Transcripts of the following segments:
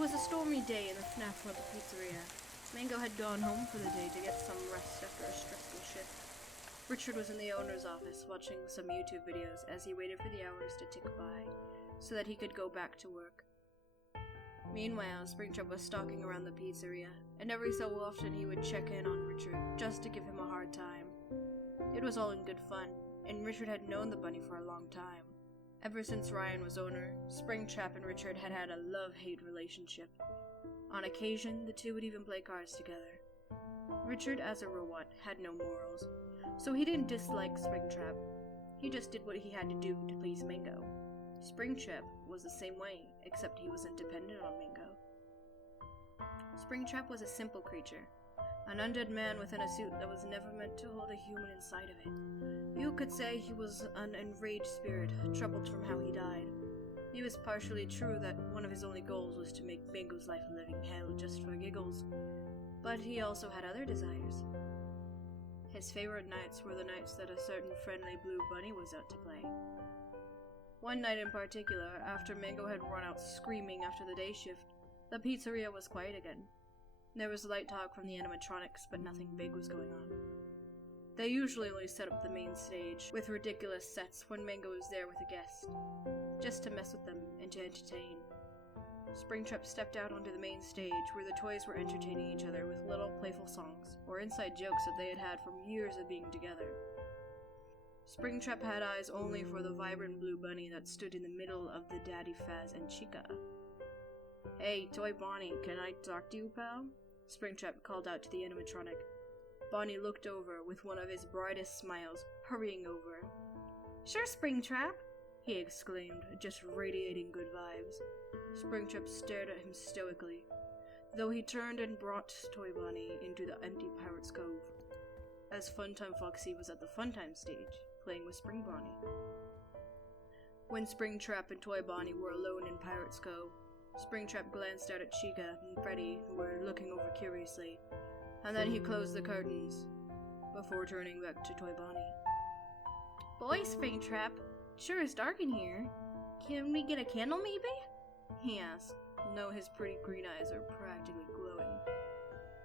was a stormy day in the FNAF Rebel Pizzeria. Mango had gone home for the day to get some rest after a stressful shift. Richard was in the owner's office watching some YouTube videos as he waited for the hours to tick by, so that he could go back to work. Meanwhile, Springtrap was stalking around the pizzeria, and every so often he would check in on Richard just to give him a hard time. It was all in good fun, and Richard had known the bunny for a long time. Ever since Ryan was owner, Springtrap and Richard had had a love-hate relationship. On occasion, the two would even play cards together. Richard, as a robot, had no morals, so he didn't dislike Springtrap. He just did what he had to do to please Mango. Springtrap was the same way, except he wasn't dependent on Mango. Springtrap was a simple creature, an undead man within a suit that was never meant to hold a human inside of it. You could say he was an enraged spirit, troubled from how he died. It was partially true that one of his only goals was to make Mango's life a living hell just for giggles, but he also had other desires. His favorite nights were the nights that a certain friendly blue bunny was out to play. One night in particular, after Mango had run out screaming after the day shift, the pizzeria was quiet again. There was light talk from the animatronics, but nothing big was going on. They usually only set up the main stage with ridiculous sets when Mango was there with a guest, just to mess with them and to entertain. Springtrap stepped out onto the main stage where the toys were entertaining each other with little playful songs or inside jokes that they had had from years of being together. Springtrap had eyes only for the vibrant blue bunny that stood in the middle of the Daddy Faz and Chica. "Hey, Toy Bonnie, can I talk to you, pal?" Springtrap called out to the animatronic. Bonnie looked over with one of his brightest smiles, hurrying over. "Sure, Springtrap," he exclaimed, just radiating good vibes. Springtrap stared at him stoically, though he turned and brought Toy Bonnie into the empty Pirate's Cove, as Funtime Foxy was at the Funtime stage, playing with Spring Bonnie. When Springtrap and Toy Bonnie were alone in Pirate's Cove, Springtrap glanced out at Chica and Freddy, who were looking over curiously, and then he closed the curtains, before turning back to Toy Bonnie. "Boy, Springtrap, sure is dark in here. Can we get a candle, maybe?" he asked, though his pretty green eyes are practically glowing.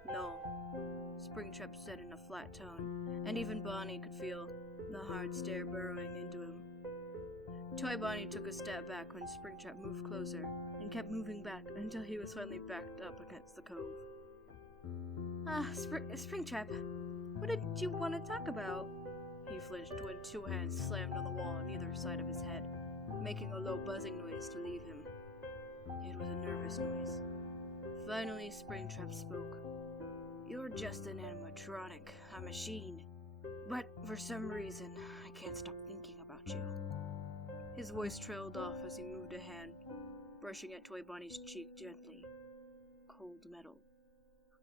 "No," Springtrap said in a flat tone, and even Bonnie could feel the hard stare burrowing into him. Toy Bonnie took a step back when Springtrap moved closer, and kept moving back until he was finally backed up against the cove. Springtrap, what did you want to talk about?" He flinched when two hands slammed on the wall on either side of his head, making a low buzzing noise to leave him. It was a nervous noise. Finally, Springtrap spoke. "You're just an animatronic, a machine. But for some reason, I can't stop thinking about you." His voice trailed off as he moved a hand, brushing at Toy Bonnie's cheek gently. Cold metal.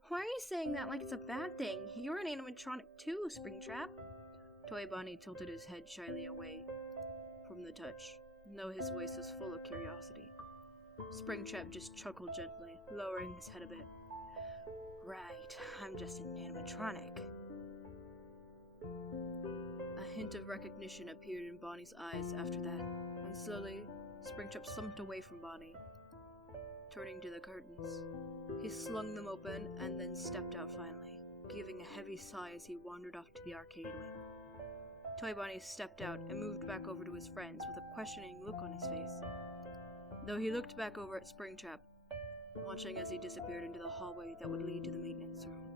"Why are you saying that like it's a bad thing? You're an animatronic too, Springtrap." Toy Bonnie tilted his head shyly away from the touch, though his voice was full of curiosity. Springtrap just chuckled gently, lowering his head a bit. "Right, I'm just an animatronic." A hint of recognition appeared in Bonnie's eyes after that, and slowly, Springtrap slumped away from Bonnie, turning to the curtains. He slung them open and then stepped out finally, giving a heavy sigh as he wandered off to the arcade wing. Toy Bonnie stepped out and moved back over to his friends with a questioning look on his face, though he looked back over at Springtrap, watching as he disappeared into the hallway that would lead to the maintenance room.